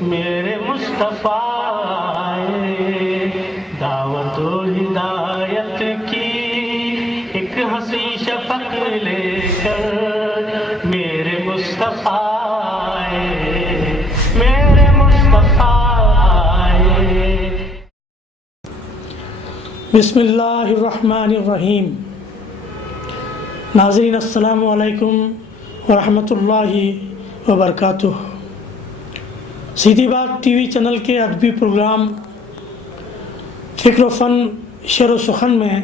میرے مصطفیٰ دعوت و ہدایت کی ایک ہنسی شفق لے کر، میرے مصطفیٰ میرے مصطفیٰ۔ بسم اللہ الرحمن الرحیم۔ ناظرین السلام علیکم ورحمۃ اللہ وبرکاتہ۔ سیدھی بات ٹی وی چینل کے ادبی پروگرام فکر و فن شعر و سخن میں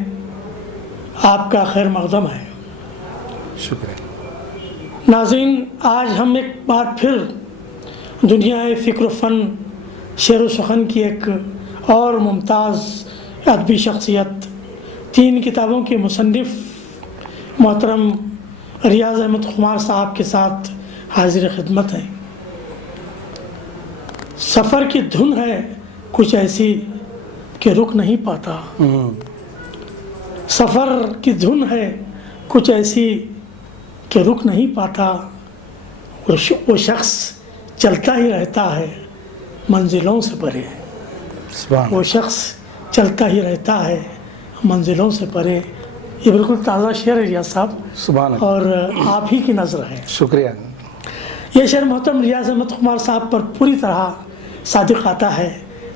آپ کا خیر مقدم ہے۔ شکریہ ناظرین، آج ہم ایک بار پھر دنیا فکر و فن شعر و سخن کی ایک اور ممتاز ادبی شخصیت، 3 کتابوں کے مصنف محترم ریاض احمد خمار صاحب کے ساتھ حاضر خدمت ہیں۔ سفر کی دھن ہے کچھ ایسی کہ رک نہیں پاتا، سفر کی دھن ہے کچھ ایسی کہ رک نہیں پاتا، وہ شخص چلتا ہی رہتا ہے منزلوں سے پرے، وہ شخص چلتا ہی رہتا ہے منزلوں سے پرے۔ یہ بالکل تازہ شعر ہے ریاض صاحب، سبحان اللہ، اور آپ ہی کی نظر ہے۔ شکریہ۔ یہ شعر محترم ریاض احمد خمار صاحب پر پوری طرح صادق آتا ہے۔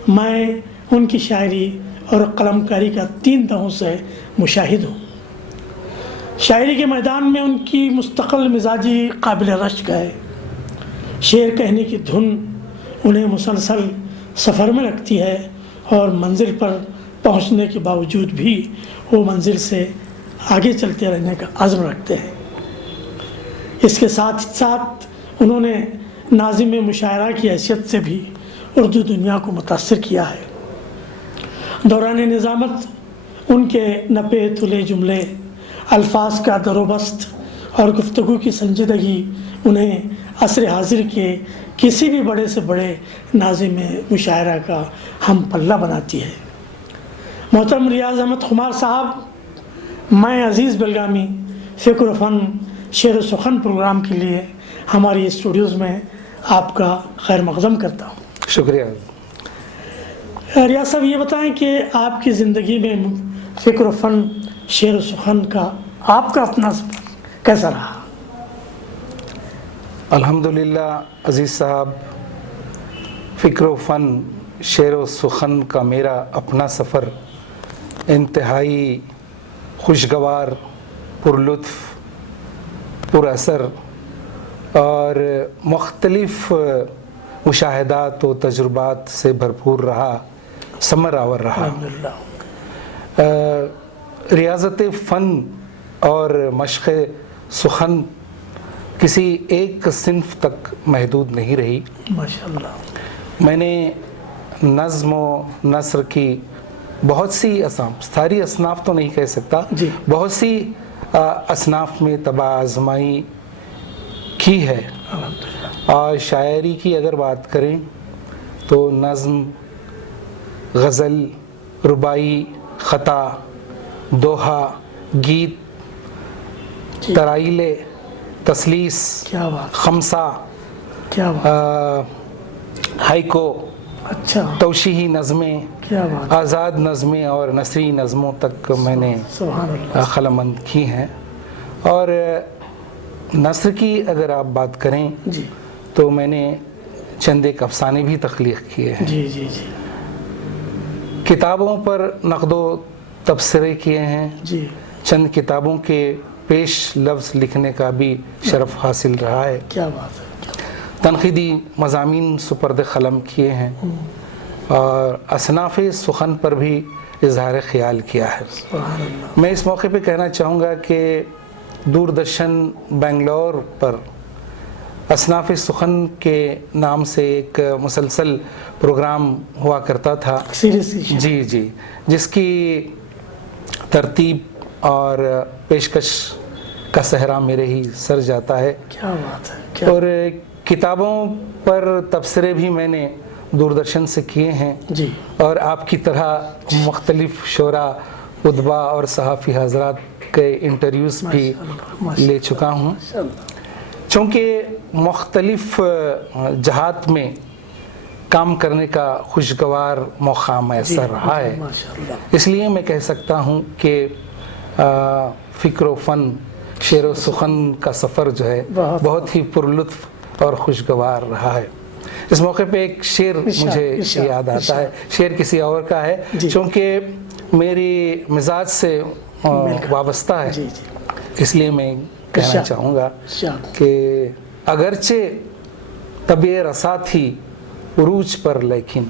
میں ان کی شاعری اور قلم کاری کا 3 دہوں سے مشاہد ہوں۔ شاعری کے میدان میں ان کی مستقل مزاجی قابل رشک ہے۔ شعر کہنے کی دھن انہیں مسلسل سفر میں رکھتی ہے، اور منزل پر پہنچنے کے باوجود بھی وہ منزل سے آگے چلتے رہنے کا عزم رکھتے ہیں۔ اس کے ساتھ ساتھ انہوں نے ناظم مشاعرہ کی حیثیت سے بھی اردو دنیا کو متاثر کیا ہے۔ دوران نظامت ان کے نپے تلے جملے، الفاظ کا در و بست اور گفتگو کی سنجیدگی انہیں عصر حاضر کے کسی بھی بڑے سے بڑے ناظم مشاعرہ کا ہم پلہ بناتی ہے۔ محترم ریاض احمد خمار صاحب، میں عزیز بلگامی فکر و فن شعر و سخن پروگرام کے لیے ہماری اسٹوڈیوز میں آپ کا خیر مقدم کرتا ہوں۔ شکریہ۔ ریاض صاحب، یہ بتائیں کہ آپ کی زندگی میں فکر و فن شعر و سخن کا آپ کا اپنا سفر کیسا رہا؟ الحمدللہ عزیز صاحب، فکر و فن شعر و سخن کا میرا اپنا سفر انتہائی خوشگوار، پرلطف، پر اثر اور مختلف مشاہدات و تجربات سے بھرپور رہا، ثمر آور رہا۔ الحمدللہ۔ ریاضت فن اور مشق سخن کسی ایک صنف تک محدود نہیں رہی۔ ماشاءاللہ۔ میں نے نظم و نثر کی بہت سی اصناف، ساری اصناف تو نہیں کہہ سکتا، جی، بہت سی اصناف میں طبع آزمائی کی ہے۔ اور شاعری کی اگر بات کریں تو نظم، غزل، ربائی، خطا، دوہا، گیت، ترائیل، تسلیس، کیا بات، خمسہ، کیا بات، ہائیکو، اچھا، توشیحی نظمیں، کیا بات، آزاد نظمیں اور نثری نظموں تک میں نے سبحان اللہ۔ قلمبند کی ہیں۔ اور نثر کی اگر آپ بات کریں جی تو میں نے چند ایک افسانے بھی تخلیق کیے ہیں، جی جی جی کتابوں پر نقد و تبصرے کیے ہیں، جی، چند کتابوں کے پیش لفظ لکھنے کا بھی شرف حاصل رہا ہے، کیا بات ہے، تنقیدی مضامین سپرد قلم کیے ہیں، اور اصناف سخن پر بھی اظہار خیال کیا ہے۔ سبحان اللہ۔ میں اس موقع پہ کہنا چاہوں گا کہ دوردرشن بنگلور پر اصناف سخن کے نام سے ایک مسلسل پروگرام ہوا کرتا تھا، سیریسلی، جی جی، جس کی ترتیب اور پیشکش کا صحرا میرے ہی سر جاتا ہے، کیا بات ہے، کیا، اور کتابوں پر تبصرے بھی میں نے دوردرشن سے کیے ہیں، جی، اور آپ کی طرح مختلف شعراء، ادبا اور صحافی حضرات کے انٹرویوز بھی لے چکا ہوں۔ چونکہ مختلف جہات میں کام کرنے کا خوشگوار موقع میسر رہا ہے. ماشاء اللہ. اس لیے میں کہہ سکتا ہوں کہ فکر و فن، شعر و سخن کا سفر جو ہے بہت ہی پرلطف اور خوشگوار رہا ہے. اس موقع پہ ایک شعر مجھے یاد آتا ہے. شعر کسی اور کا ہے چونکہ میری مزاج سے وابستہ ہے، اس لیے میں کہنا چاہوں گا کہ اگرچہ طبع رسا تھی عروج پر لیکن،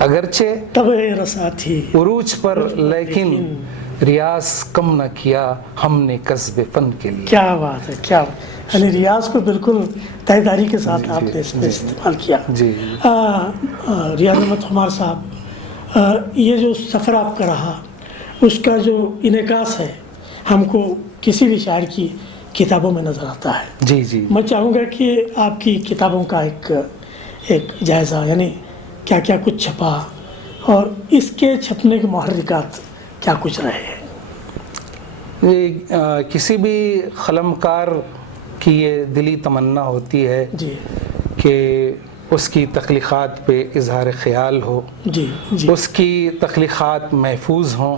اگرچہ طبع رسا تھی عروج پر لیکن ریاض کم نہ کیا ہم نے کسب فن کے لیے. کیا بات ہے، کیا یعنی ریاض کو بالکل تیداری کے ساتھ آپ نے استعمال کیا. جی ریاض احمد خمار صاحب، یہ جو سفر آپ کا رہا اس کا جو انعکاس ہے ہم کو کسی بھی شاعر کی کتابوں میں نظر آتا ہے. جی جی میں چاہوں گا کہ آپ کی کتابوں کا ایک جائزہ، یعنی کیا کیا کچھ چھپا اور اس کے چھپنے کے محرکات کیا کچھ رہے ہیں. کسی بھی قلمکار کی یہ دلی تمنا ہوتی ہے جی کہ اس کی تخلیقات پہ اظہار خیال ہو، جی جی اس کی تخلیقات محفوظ ہوں،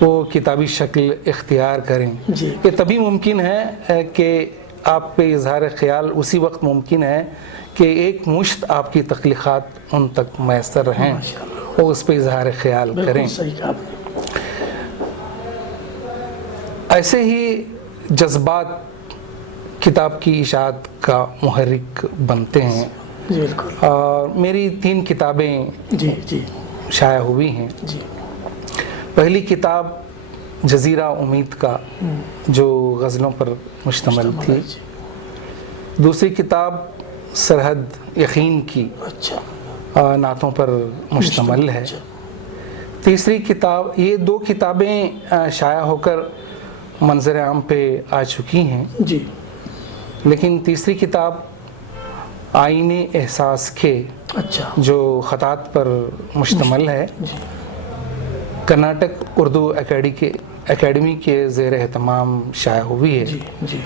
وہ کتابی شکل اختیار کریں. جی یہ تبھی ممکن ہے کہ آپ پہ اظہار خیال اسی وقت ممکن ہے کہ ایک مشت آپ کی تخلیقات ان تک میسر رہیں اور اس پہ اظہار خیال کریں. بالکل صحیح کہا آپ نے. ایسے ہی جذبات کتاب کی اشاعت کا محرک بنتے ہیں. جی بالکل. اور میری 3 کتابیں جی جی شائع ہوئی ہیں. جی پہلی کتاب جزیرہ امید کا جو غزلوں پر مشتمل تھی. دوسری کتاب سرحد یقین کی اچھا نعتوں پر مشتمل ہے. تیسری کتاب، یہ 2 کتابیں شائع ہو کر منظر عام پہ آ چکی ہیں، جی لیکن تیسری کتاب آئینے احساس کے اچھا جو خطات پر مشتمل ہے، جی کرناٹک اردو اکیڈمی کے زیر اہتمام شائع ہوئی ہے. جی جی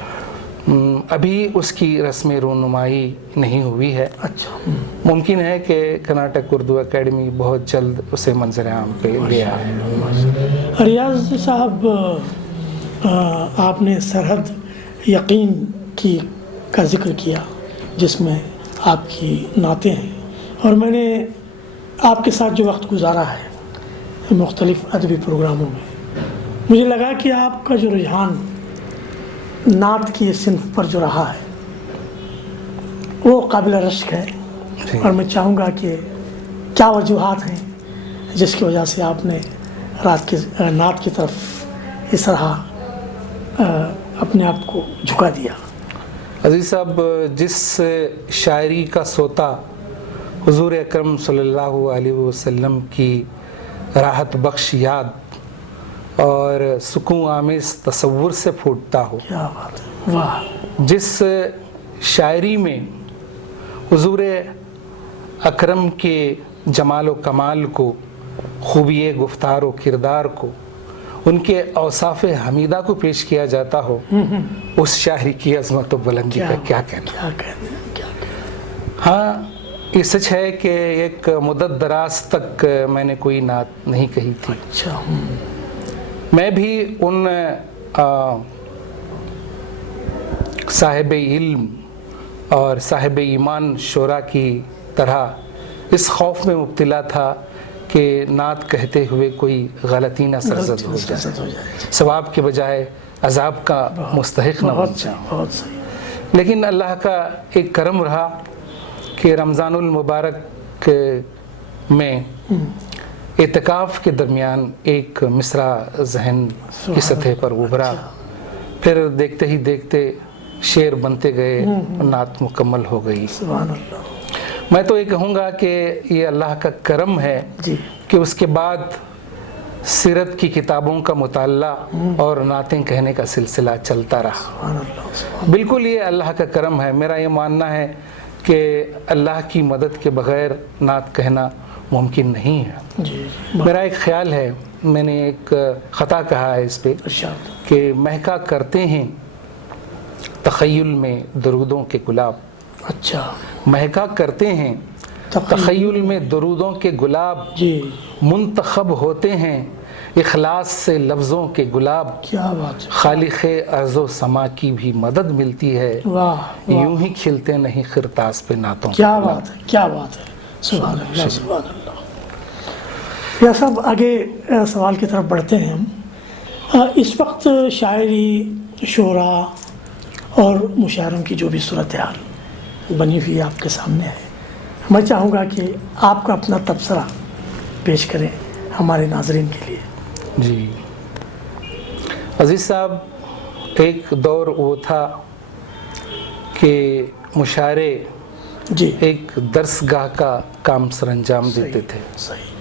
ابھی اس کی رسم رونمائی نہیں ہوئی ہے. اچھا ممکن ہے کہ کرناٹک اردو اکیڈمی بہت جلد اسے منظر عام پہ لے آئے. ریاض صاحب، آپ نے سرحد یقین کا ذکر کیا جس میں آپ کی نعتیں ہیں، اور میں نے آپ کے ساتھ جو وقت گزارا ہے مختلف ادبی پروگراموں میں، مجھے لگا کہ آپ کا جو رجحان نعت کی صنف پر جو رہا ہے وہ قابل رشک ہے. اور میں چاہوں گا کہ کیا وجوہات ہیں جس کی وجہ سے آپ نے نعت کی طرف اس طرح اپنے آپ کو جھکا دیا. عزیز صاحب، جس شاعری کا سوتا حضور اکرم صلی اللہ علیہ وسلم کی راحت بخش یاد اور سکون آمیز تصور سے پھوٹتا ہو، کیا بات ہے، واہ. جس شاعری میں حضور اکرم کے جمال و کمال کو، خوبی گفتار و کردار کو، ان کے اوصاف حمیدہ کو پیش کیا جاتا ہو، اس شاعری کی عظمت و بلندی کا کیا کہنا. ہاں، یہ سچ ہے کہ ایک مدت دراز تک میں نے کوئی نعت نہیں کہی تھی. اچھا. میں بھی ان صاحب علم اور صاحب ایمان شعراء کی طرح اس خوف میں مبتلا تھا کہ نعت کہتے ہوئے کوئی غلطی نہ سرزد ہو جائے، ثواب کے بجائے عذاب کا مستحق نہ بن جائے. بہت صحیح. لیکن اللہ کا ایک کرم رہا کہ رمضان المبارک میں اعتکاف کے درمیان ایک مصرع ذہن کی سطح پر ابھرا. پھر دیکھتے ہی دیکھتے شعر بنتے گئے، نعت مکمل ہو گئی. سبحان اللہ. میں تو یہ کہوں گا کہ یہ اللہ کا کرم ہے کہ اس کے بعد سیرت کی کتابوں کا مطالعہ اور نعتیں کہنے کا سلسلہ چلتا رہا. بالکل یہ اللہ کا کرم ہے. میرا یہ ماننا ہے کہ اللہ کی مدد کے بغیر نعت کہنا ممکن نہیں ہے. میرا ایک خیال ہے، میں نے ایک خطا کہا ہے اس پہ کہ مہکا کرتے ہیں تخیل میں درودوں کے گلاب. اچھا. مہکا کرتے ہیں تخیل میں درودوں کے گلاب جی منتخب ہوتے ہیں، اخلاص سے لفظوں کے گلاب، کیا بات ہے، خالق ارض و سما کی بھی مدد ملتی ہے، واہ یوں ہی کھلتے نہیں خرطاس پہ نعتوں کے کیا گلاب۔ بات ہے، کیا بات ہے، سبحان اللہ سبحان اللہ۔ یا صاحب آگے سوال کی طرف بڑھتے ہیں ہم۔ اس وقت شاعری، شعرا اور مشاعروں کی جو بھی صورتحال بنی ہوئی آپ کے سامنے ہے، میں چاہوں گا کہ آپ کا اپنا تبصرہ پیش کریں ہمارے ناظرین کے لیے۔ جی عزیز صاحب، ایک دور وہ تھا کہ مشاعرے جی ایک درس گاہ کا کام سر انجام دیتے تھے، صحیح،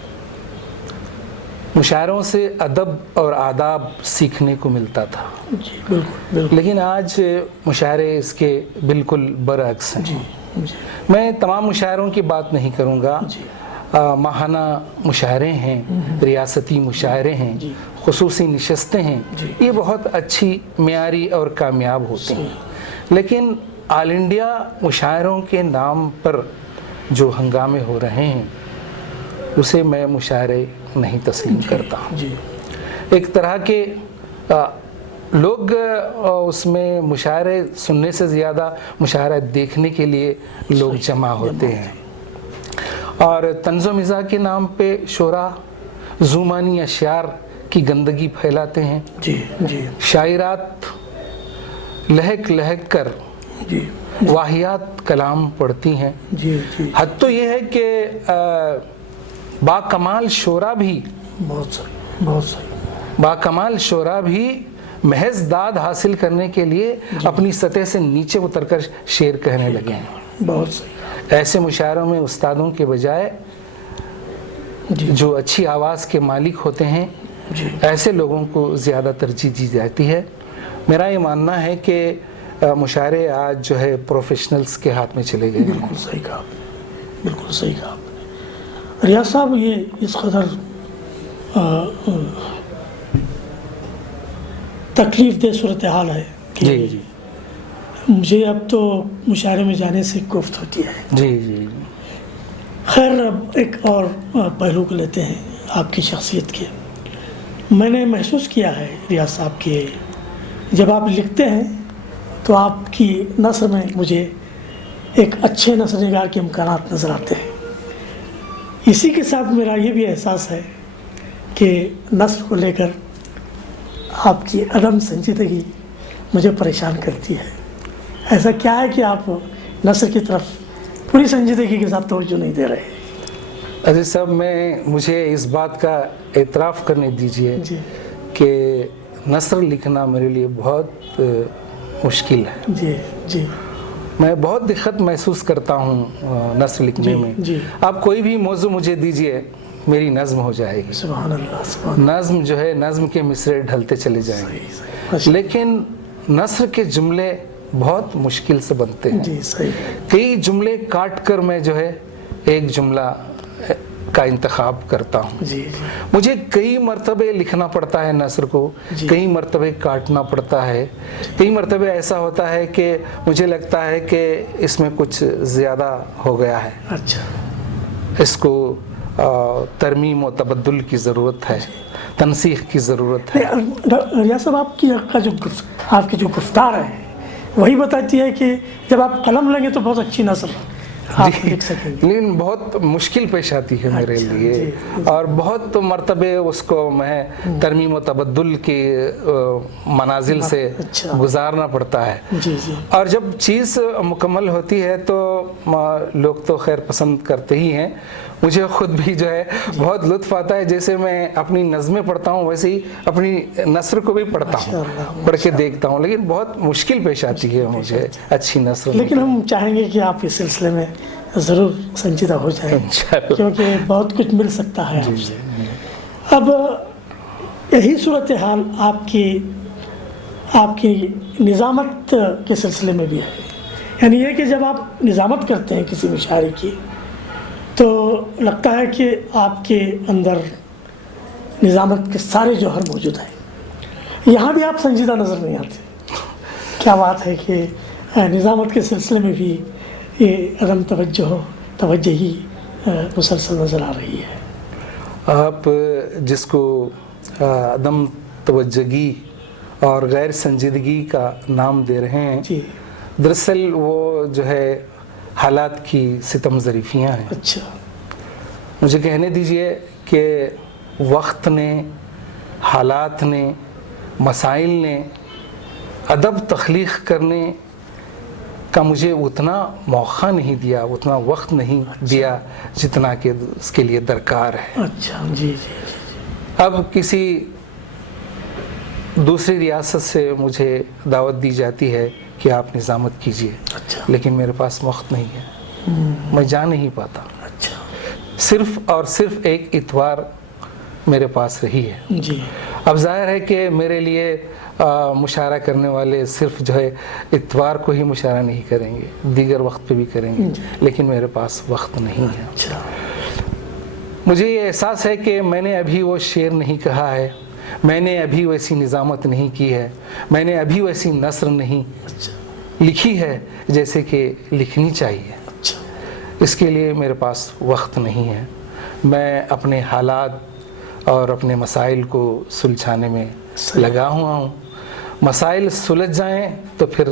مشاعروں سے ادب اور آداب سیکھنے کو ملتا تھا، جی بالکل بالکل، لیکن آج مشاعرے اس کے بالکل برعکس ہیں۔ جی جی میں تمام مشاعروں کی بات نہیں کروں گا، جی ماہانہ مشاعرے ہیں، ریاستی مشاعرے ہیں، جی خصوصی نشستیں ہیں، جی یہ بہت اچھی، معیاری اور کامیاب ہوتی ہیں، لیکن آل انڈیا مشاعروں کے نام پر جو ہنگامے ہو رہے ہیں اسے میں مشاعرے نہیں تسلیم کرتا ہوں۔ جی ایک طرح کے لوگ اس میں مشاعرے سننے سے زیادہ مشاعرہ دیکھنے کے لیے لوگ جمع ہوتے ہیں، اور طنز و مزاح کے نام پہ شعرا زومانی اشعار کی گندگی پھیلاتے ہیں، جی جی شاعرات لہک لہک کر جی واہیات کلام پڑھتی ہیں۔ جی جی حد تو یہ ہے کہ با کمال شعرا بھی بہت صحیح بہت صحیح، باکمال شعرا بھی محض داد حاصل کرنے کے لیے اپنی سطح سے نیچے اتر کر شعر کہنے لگے ہیں۔ بہت صحیح، ایسے مشاعروں میں استادوں کے بجائے جی جو اچھی آواز کے مالک ہوتے ہیں جی ایسے لوگوں کو زیادہ ترجیح دی جاتی ہے۔ میرا یہ ماننا ہے کہ مشاعرے آج جو ہے پروفیشنلز کے ہاتھ میں چلے گئے ہیں۔ بالکل صحیح کہا آپ نے، بالکل صحیح کہا آپ نے۔ ریاض صاحب، یہ اس قدر تکلیف دہ صورتحال ہے کہ جی جی مجھے اب تو مشاعرے میں جانے سے کوفت ہوتی ہے۔ جی جی خیر، اب ایک اور پہلو کو لیتے ہیں آپ کی شخصیت کے۔ میں نے محسوس کیا ہے ریاض صاحب کہ جب آپ لکھتے ہیں تو آپ کی نثر میں مجھے ایک اچھے نثر نگار کے امکانات نظر آتے ہیں۔ اسی کے ساتھ میرا یہ بھی احساس ہے کہ نثر کو لے کر آپ کی عدم سنجیدگی مجھے پریشان کرتی ہے۔ ایسا کیا ہے کہ آپ نثر کی طرف پوری سنجیدگی کے ساتھ توجہ نہیں دے رہے؟ عزیز صاحب، مجھے اس بات کا اعتراف کرنے دیجئے جی کہ نثر لکھنا میرے لیے بہت مشکل ہے۔ جی جی میں بہت دقت محسوس کرتا ہوں نثر لکھنے میں۔ جی آپ کوئی بھی موضوع مجھے دیجئے، میری نظم ہو جائے گی۔ سبحان اللہ سبحان نظم جو ہے، نظم کے مصرعے ڈھلتے چلے جائیں گے، اللہ، لیکن نثر کے جملے بہت مشکل سے بنتے ہیں۔ جی صحیح، کئی جملے کاٹ کر میں جو ہے ایک جملہ کا انتخاب کرتا ہوں۔ جی جی مجھے کئی مرتبے لکھنا پڑتا ہے نثر کو، جی کئی مرتبے کاٹنا پڑتا ہے، کئی مرتبے ایسا ہوتا ہے کہ مجھے لگتا ہے کہ اس میں کچھ زیادہ ہو گیا ہے، اچھا، اس کو ترمیم و تبدل کی ضرورت ہے، تنسیخ کی ضرورت ہے۔ ریاض صاحب، آپ کی جو گفتار ہے وہی بتاتی ہے کہ جب آپ قلم لیں گے تو بہت اچھی نثر آپ لکھ سکیں گے۔ لیکن بہت مشکل پیش آتی ہے میرے اچھا، لیے، جی، اور بہت مرتبے اس کو میں ترمیم و تبدل کی منازل سے اچھا، گزارنا پڑتا ہے۔ جی جی اور جب چیز مکمل ہوتی ہے تو لوگ تو خیر پسند کرتے ہی ہیں، مجھے خود بھی جو ہے بہت لطف آتا ہے۔ جیسے میں اپنی نظمیں پڑھتا ہوں ویسے ہی اپنی نثر کو بھی پڑھتا ہوں، پڑھ کے دیکھتا ہوں، لیکن بہت مشکل پیش آتی ہے مجھے اچھی نثر۔ لیکن ہم چاہیں گے کہ آپ اس سلسلے میں ضرور سنجیدہ ہو جائیں، انشاءاللہ۔ کیونکہ بہت کچھ مل سکتا ہے آپ سے۔ اب یہی صورتحال آپ کی نظامت کے سلسلے میں بھی ہے، یعنی یہ کہ جب آپ نظامت کرتے ہیں کسی مشاعرے کی تو لگتا ہے کہ آپ کے اندر نظامت کے سارے جوہر موجود ہیں، یہاں بھی آپ سنجیدہ نظر نہیں آتے۔ کیا بات ہے کہ نظامت کے سلسلے میں بھی یہ عدم توجہی مسلسل نظر آ رہی ہے. آپ جس کو عدم توجہی اور غیر سنجیدگی کا نام دے رہے ہیں، جی. دراصل وہ جو ہے حالات کی ستم ظریفیاں ہیں. اچھا. مجھے کہنے دیجئے کہ وقت نے، حالات نے، مسائل نے ادب تخلیق کرنے کا مجھے اتنا موقع نہیں دیا، اتنا وقت نہیں دیا جتنا کہ اس کے لیے درکار ہے. اچھا. جی جی. اب کسی دوسری ریاست سے مجھے دعوت دی جاتی ہے کہ آپ نظامت کیجئے، اچھا. لیکن میرے پاس وقت نہیں ہے، میں جا نہیں پاتا. اچھا. صرف اور صرف ایک اتوار میرے پاس رہی ہے. جی. اب ظاہر ہے کہ میرے لیے مشاعرہ کرنے والے صرف جو ہے اتوار کو ہی مشاعرہ نہیں کریں گے، دیگر وقت پہ بھی کریں گے، لیکن میرے پاس وقت نہیں ہے. اچھا. مجھے یہ احساس ہے کہ میں نے ابھی وہ شعر نہیں کہا ہے، میں نے ابھی ویسی نظامت نہیں کی ہے، میں نے ابھی ویسی نثر نہیں لکھی ہے جیسے کہ لکھنی چاہیے. اچھا. اس کے لیے میرے پاس وقت نہیں ہے. میں اپنے حالات اور اپنے مسائل کو سلجھانے میں لگا ہوا ہوں. مسائل سلجھ جائیں تو پھر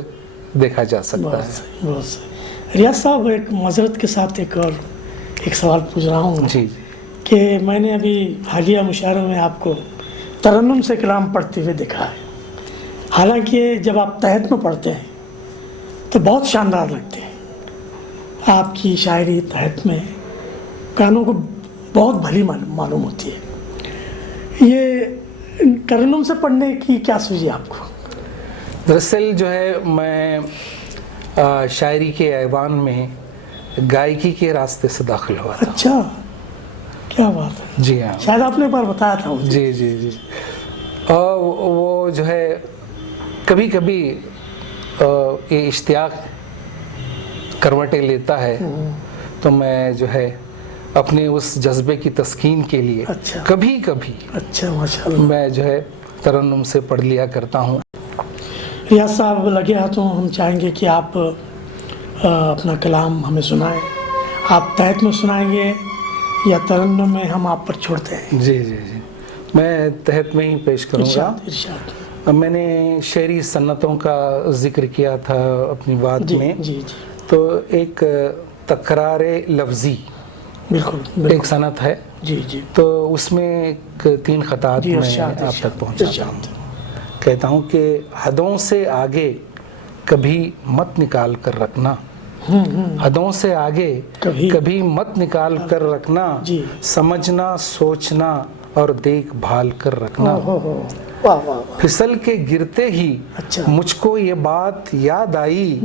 دیکھا جا سکتا ہے. بہت صحیح. ریاض صاحب، ایک معذرت کے ساتھ ایک سوال پوچھ رہا ہوں جی کہ میں نے ابھی حالیہ مشاعروں میں آپ کو ترنم سے کلام پڑھتے ہوئے دیکھا ہے. حالانکہ جب آپ تحت میں پڑھتے ہیں تو بہت شاندار لگتے ہیں. آپ کی شاعری تحت میں کانوں کو بہت بھلی معلوم ہوتی ہے. یہ ترنم سے پڑھنے کی کیا سوچی آپ کو؟ دراصل جو ہے میں شاعری کے ایوان میں گائیکی کے راستے سے داخل ہوا تھا. اچھا. کیا بات ہے. جی ہاں. شاید آپ نے ایک بار بتایا تھا مجھے. جی جی جی. اور وہ جو ہے کبھی کبھی یہ اشتیاق کروٹیں لیتا ہے تو میں جو ہے اپنے اس جذبے کی تسکین کے لیے کبھی کبھی اچھا ماشاءاللہ میں جو ہے ترنم سے پڑھ لیا کرتا ہوں. ریاض صاحب، لگے ہاتھوں ہم چاہیں گے کہ آپ اپنا کلام ہمیں سنائیں. آپ تحت میں سنائیں گے یا ترنم میں ہم آپ پر چھوڑتے ہیں؟ جی جی جی. میں تحت میں ہی پیش کروں گا. ارشاد. میں نے شعری صنعتوں کا ذکر کیا تھا اپنی بات میں. جی جی. تو ایک تکرار لفظی بالکل ایک صنعت ہے. جی جی. تو اس میں ایک 3 خطات میں آپ تک پہنچاتا ہوں. کہتا ہوں کہ حدوں سے آگے کبھی مت نکال کر رکھنا، حدوں سے آگے کبھی مت نکال کر رکھنا، سمجھنا، سوچنا اور دیکھ بھال کر رکھنا. پھسل کے گرتے ہی مجھ کو یہ بات یاد آئی،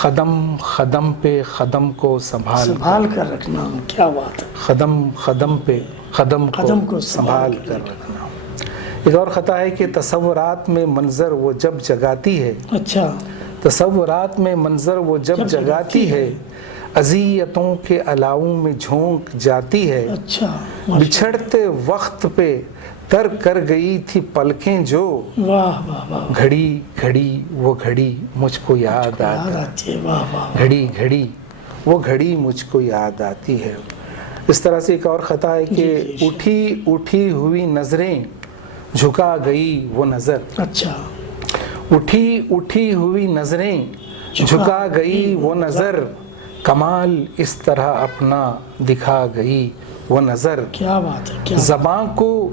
قدم قدم پہ قدم کو سنبھال کر رکھنا. کیا بات ہے. قدم قدم پہ قدم کو سنبھال کر رکھنا. ایک اور خطا ہے کہ تصورات میں منظر وہ جب جگاتی ہے. اچھا. تصورات میں منظر وہ جب جگاتی ہے، اذیتوں کے الاؤں میں جھونک جاتی ہے. اچھا. بچھڑتے وقت پہ تر کر گئی تھی پلکیں جو، واہ واہ واہ. گھڑی گھڑی وہ گھڑی مجھ کو یاد آتی ہے. واہ واہ. گھڑی گھڑی وہ گھڑی مجھ کو یاد آتی ہے. اس طرح سے ایک اور خطا ہے کہ اٹھی اٹھی ہوئی نظریں جھکا گئی وہ نظر. اچھا. اٹھی اٹھی ہوئی نظریں جھکا گئی وہ نظر، کمال اس طرح اپنا دکھا گئی وہ نظر. کیا بات ہے. زباں کو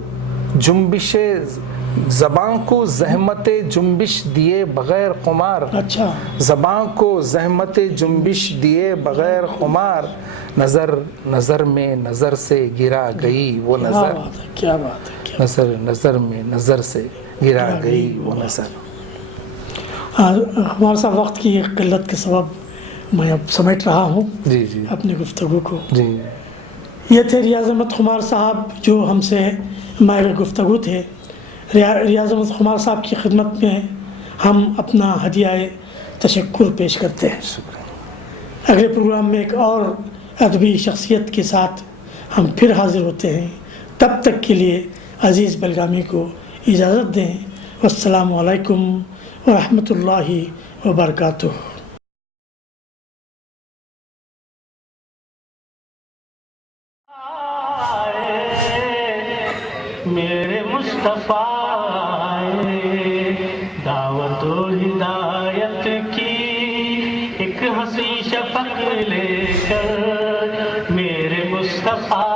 زحمت جنبش دیے بغیر خمار. اچھا. زباں کو زحمت جنبش دیے بغیر خمار، نظر نظر میں نظر سے گرا گئی وہ نظر. کیا بات ہے. نظر نظر میں نظر سے گرا گئی وہ نظر. ہمارے ساتھ وقت کی قلت کے سبب میں اب سمیٹ رہا ہوں جی جی اپنی گفتگو کو. جی. یہ تھے ریاض احمد خمار صاحب جو ہم سے ماہر گفتگو تھے. ریاض احمد خمار صاحب کی خدمت میں ہم اپنا ہدیہ تشکر پیش کرتے ہیں. اگلے پروگرام میں ایک اور ادبی شخصیت کے ساتھ ہم پھر حاضر ہوتے ہیں. تب تک کے لیے عزیز بلگامی کو اجازت دیں. والسلام علیکم ورحمۃ اللہ وبرکاتہ. میرے مصطفیٰ آئے دعوت و ہدایت کی ایک ہنسی شفق لے کر میرے مصطفیٰ